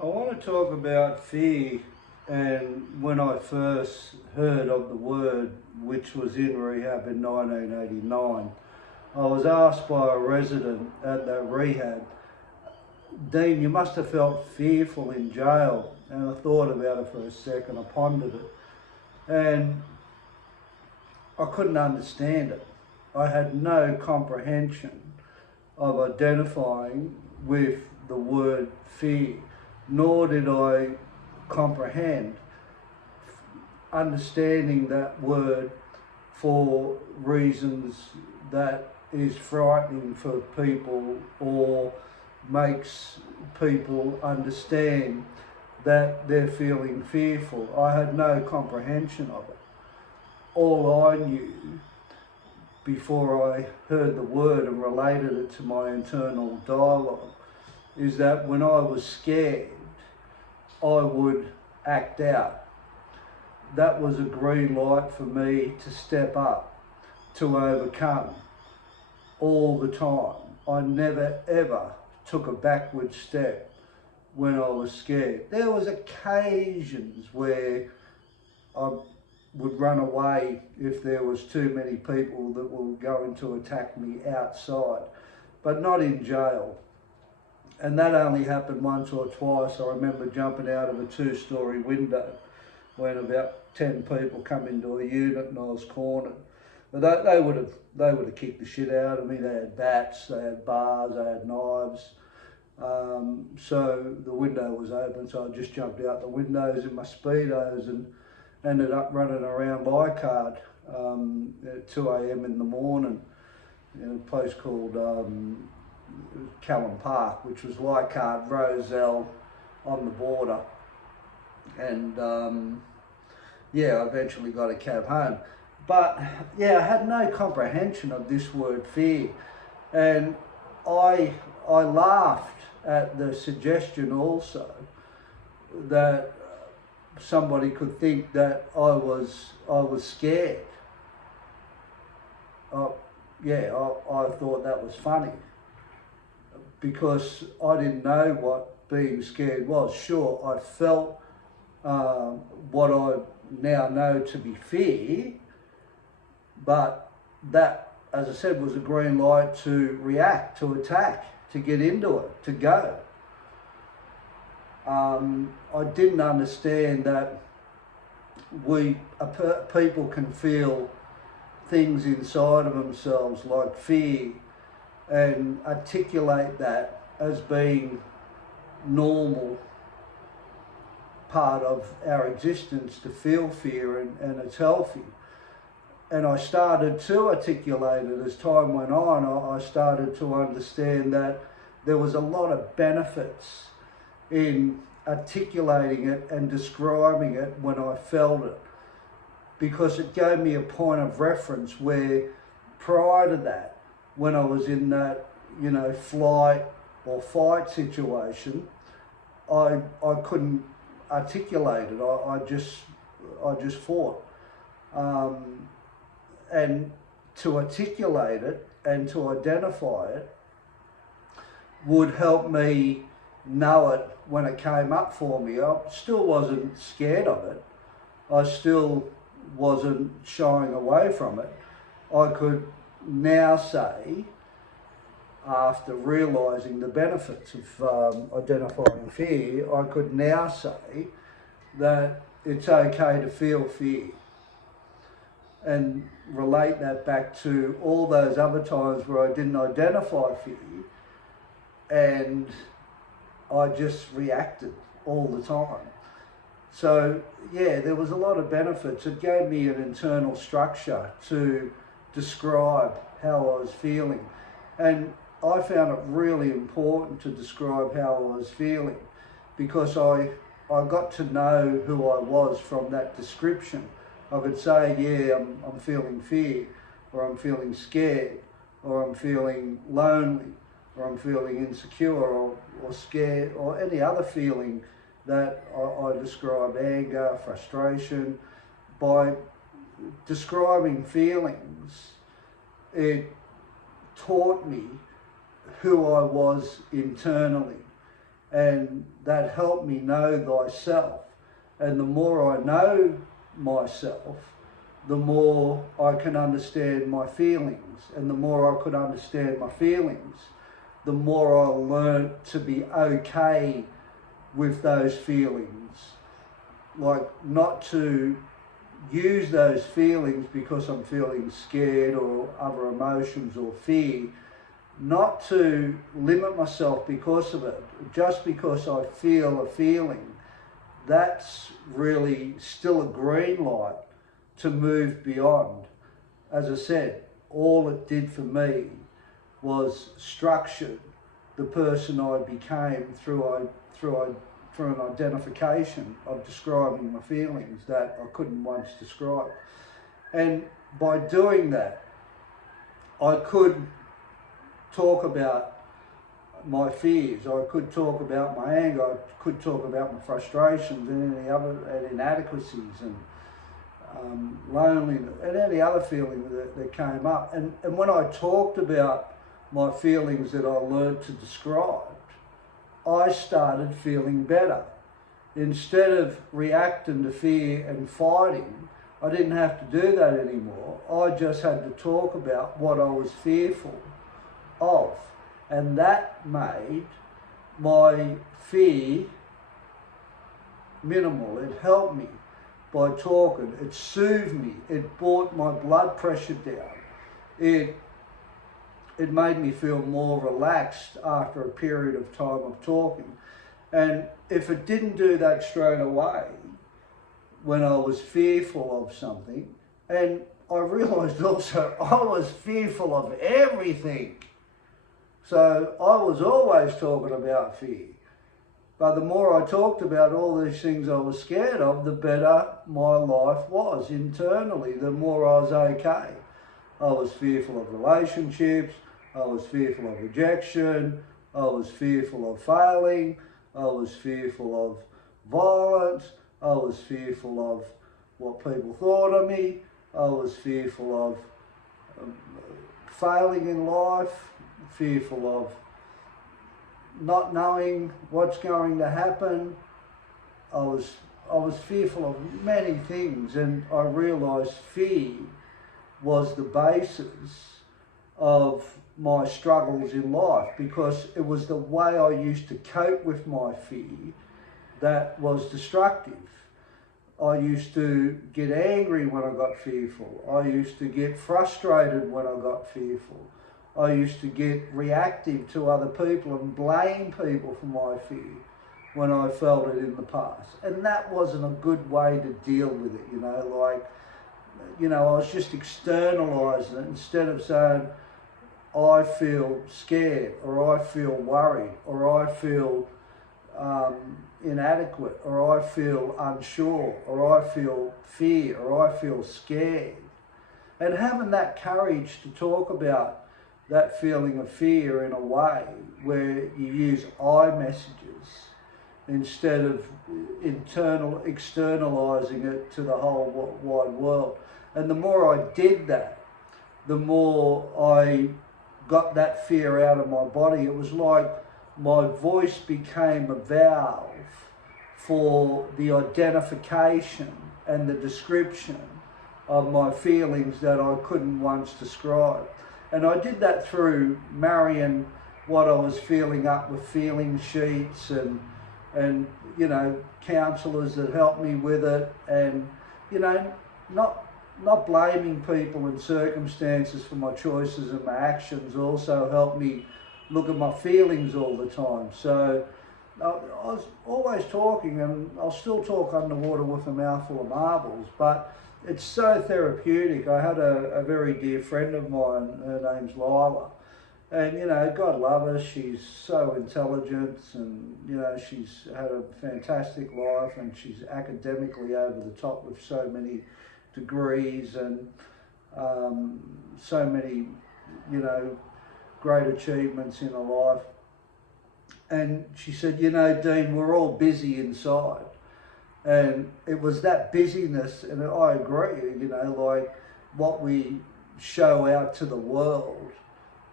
I want to talk about fear, and when I first heard of the word, which was in rehab in 1989, I was asked by a resident at that rehab, "Dean, you must have felt fearful in jail." And I thought about it for a second, I pondered it, and I couldn't understand it. I had no comprehension of identifying with the word fear, nor did I comprehend understanding that word for reasons that is frightening for people or makes people understand that they're feeling fearful. I had no comprehension of it. All I knew before I heard the word and related it to my internal dialogue is that when I was scared, I would act out. That was a green light for me to step up, to overcome all the time. I never ever took a backward step when I was scared. There was occasions where I would run away if there was too many people that were going to attack me outside, but not in jail. And that only happened once or twice. I remember jumping out of a two-storey window when about 10 people come into a unit and I was cornered. But they would have kicked the shit out of me. They had bats, they had bars, they had knives. So the window was open, so I just jumped out the windows in my Speedos and ended up running around Leichhardt at 2 a.m. in the morning in a place called Callum Park, which was Leichhardt, Rozelle on the border. And yeah, I eventually got a cab home. But yeah, I had no comprehension of this word fear. And I laughed at the suggestion also that somebody could think that I was scared. Yeah, I thought that was funny because I didn't know what being scared was. Sure, I felt what I now know to be fear, but that, as I said, was a green light to react, to attack, to get into it, to go. I didn't understand that people can feel things inside of themselves like fear and articulate that as being normal part of our existence to feel fear, and it's healthy. And I started to articulate it as time went on. I started to understand that there was a lot of benefits in articulating it and describing it when I felt it, because it gave me a point of reference where prior to that, when I was in that, flight or fight situation, I couldn't articulate it. I just fought. And to articulate it and to identify it would help me know it when it came up for me. I still wasn't scared of it. I still wasn't shying away from it. I could now say, after realising the benefits of identifying fear, I could now say that it's okay to feel fear and relate that back to all those other times where I didn't identify fear and I just reacted all the time. So yeah, there was a lot of benefits. It gave me an internal structure to describe how I was feeling. And I found it really important to describe how I was feeling because I got to know who I was from that description. I could say, yeah, I'm feeling fear, or I'm feeling scared, or I'm feeling lonely, or I'm feeling insecure, or scared, or any other feeling that I describe, anger, frustration. By describing feelings, it taught me who I was internally. and that helped me know thyself. And the more I know myself, the more I can understand my feelings, and the more I could understand my feelings, the more I learnt to be okay with those feelings, like not to use those feelings because I'm feeling scared or other emotions or fear, not to limit myself because of it. Just because I feel a feeling, that's really still a green light to move beyond. As I said, all it did for me was structured the person I became through an identification of describing my feelings that I couldn't once describe. And by doing that, I could talk about my fears, I could talk about my anger, I could talk about my frustrations and any other inadequacies and loneliness and any other feeling that came up. And when I talked about my feelings that I learned to describe, I started feeling better. Instead of reacting to fear and fighting, I didn't have to do that anymore. I just had to talk about what I was fearful of. And that made my fear minimal. It helped me by talking. It soothed me. It brought my blood pressure down. It made me feel more relaxed after a period of time of talking. And if it didn't do that straight away, when I was fearful of something, and I realised also I was fearful of everything. So I was always talking about fear. But the more I talked about all these things I was scared of, the better my life was internally, the more I was okay. I was fearful of relationships, I was fearful of rejection, I was fearful of failing, I was fearful of violence, I was fearful of what people thought of me, I was fearful of failing in life, fearful of not knowing what's going to happen. I was fearful of many things, and I realised fear was the basis of my struggles in life, because it was the way I used to cope with my fear that was destructive. I used to get angry when I got fearful. I used to get frustrated when I got fearful. I used to get reactive to other people and blame people for my fear when I felt it in the past. And that wasn't a good way to deal with it, I was just externalising it instead of saying, I feel scared, or I feel worried, or I feel inadequate, or I feel unsure, or I feel fear, or I feel scared. And having that courage to talk about that feeling of fear in a way where you use I messages instead of externalizing it to the whole wide world. And the more I did that, the more I got that fear out of my body. It was like my voice became a valve for the identification and the description of my feelings that I couldn't once describe. And I did that through marrying what I was feeling up with feeling sheets and counsellors that helped me with it, and not blaming people and circumstances for my choices and my actions also helped me look at my feelings all the time. So I was always talking, and I'll still talk underwater with a mouthful of marbles, but it's so therapeutic. I had a very dear friend of mine, her name's Lila, and God love her, she's so intelligent, and she's had a fantastic life, and she's academically over the top with so many degrees and so many great achievements in her life. And she said, Dean, we're all busy inside. And it was that busyness, and I agree, like what we show out to the world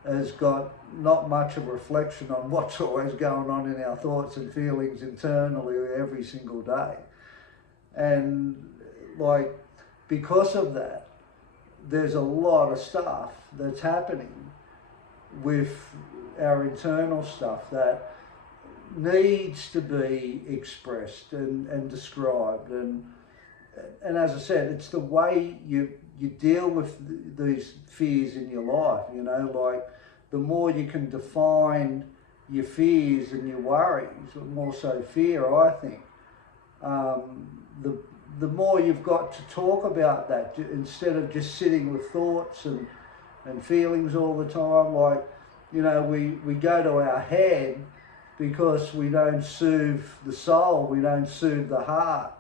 has got not much of a reflection on what's always going on in our thoughts and feelings internally every single day. And like, because of that, there's a lot of stuff that's happening with our internal stuff that needs to be expressed and described. And as I said, it's the way you deal with these fears in your life, you know, like the more you can define your fears and your worries, or more so fear, I think, the more you've got to talk about that instead of just sitting with thoughts and feelings all the time. Like, you know, we go to our head because we don't soothe the soul, we don't soothe the heart.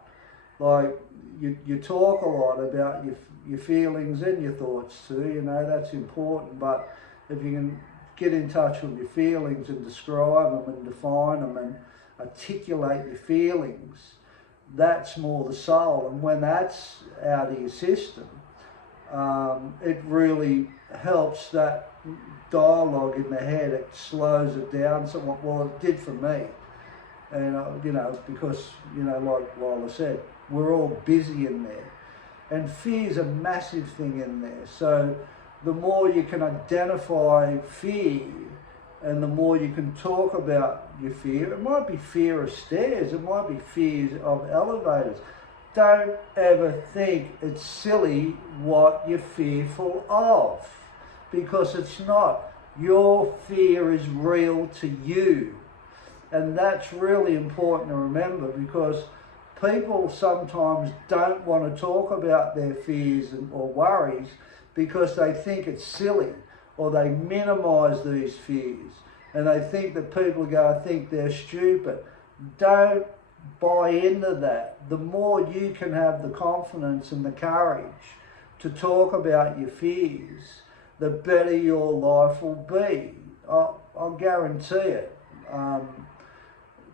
Like, you talk a lot about your feelings and your thoughts too, you know, that's important. But if you can get in touch with your feelings and describe them and define them and articulate your feelings, that's more the soul. And when that's out of your system, it really helps that dialogue in the head. It slows it down somewhat. Well, it did for me. And, you know, because, you know, like Lila said, we're all busy in there. And fear's a massive thing in there. So the more you can identify fear and the more you can talk about your fear, it might be fear of stairs, it might be fears of elevators. Don't ever think it's silly what you're fearful of, because it's not. Your fear is real to you. And that's really important to remember, because people sometimes don't want to talk about their fears or worries because they think it's silly, or they minimize these fears and they think that people are going to think they're stupid. Don't buy into that. The more you can have the confidence and the courage to talk about your fears, the better your life will be. I'll guarantee it.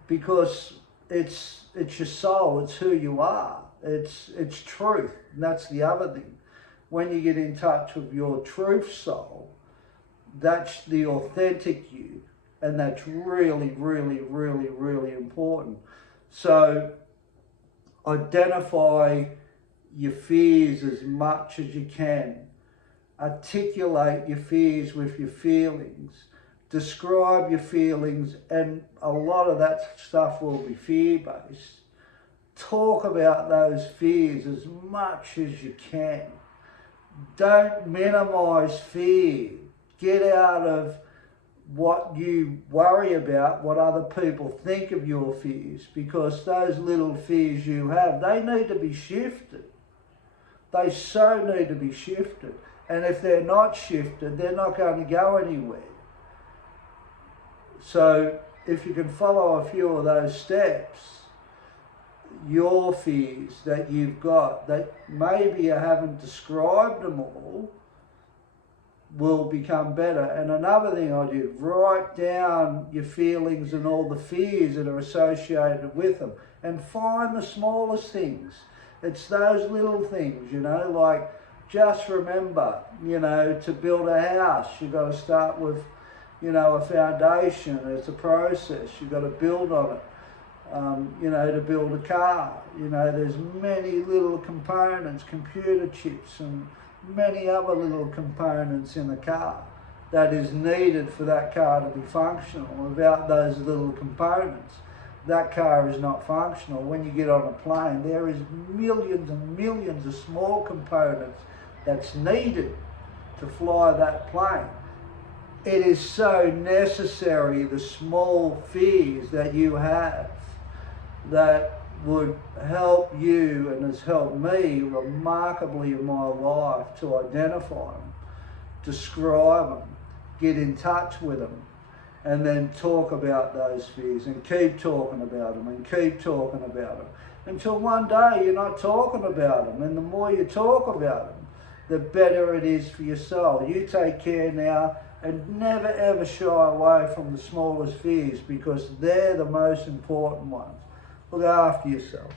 Because it's your soul, it's who you are, it's truth. And that's the other thing. When you get in touch with your truth soul, that's the authentic you, and that's really, really, really, really important. So identify your fears as much as you can. Articulate your fears with your feelings. Describe your feelings, and a lot of that stuff will be fear-based. Talk about those fears as much as you can. Don't minimize fear. Get out of what you worry about, what other people think of your fears, because those little fears you have, they need to be shifted. They so need to be shifted. And if they're not shifted, they're not going to go anywhere. So if you can follow a few of those steps, your fears that you've got, that maybe you haven't described them all, will become better. And another thing I do, write down your feelings and all the fears that are associated with them, and find the smallest things. It's those little things, you know, like just remember, you know, to build a house, you've got to start with, you know, a foundation. It's a process. You've got to build on it. You know, to build a car, you know, there's many little components, computer chips and many other little components in a car that is needed for that car to be functional. Without those little components, that car is not functional. When you get on a plane, there is millions and millions of small components that's needed to fly that plane. It is so necessary, the small fears that you have, that would help you and has helped me remarkably in my life to identify them, describe them, get in touch with them, and then talk about those fears and keep talking about them and keep talking about them until one day you're not talking about them. And the more you talk about them, the better it is for your soul. You take care now, and never ever shy away from the smallest fears, because they're the most important ones. Look after yourself.